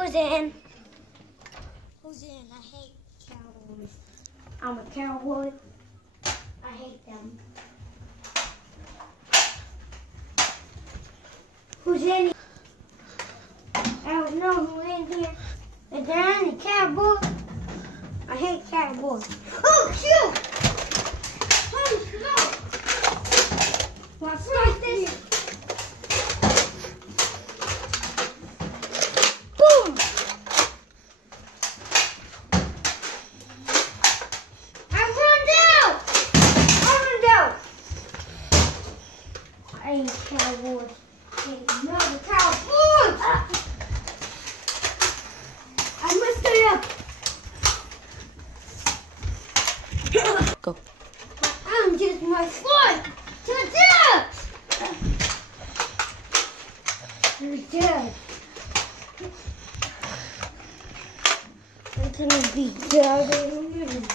Who's in? Who's in? I hate cowboys. I'm a cowboy. I hate them. Who's in? I don't know who's in here. Is there any cowboys? I hate cowboys. Oh, shoot! Oh, no! What's like this? Boom! I run out! I hate cowboys. I hate another cowboys! I messed it up. Go. I'm just my foot to death. You're dead. I'm gonna be dead in a minute.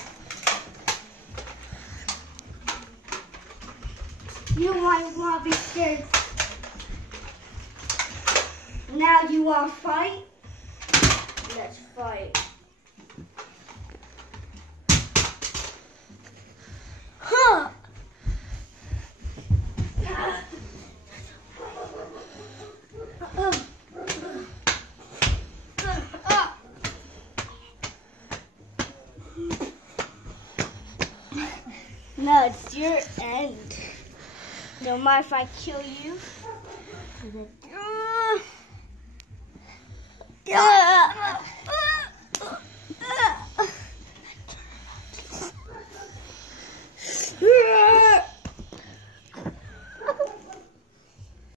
You might want to be scared. Now you want to fight? Let's fight. Huh. No, it's your end. Don't mind if I kill you.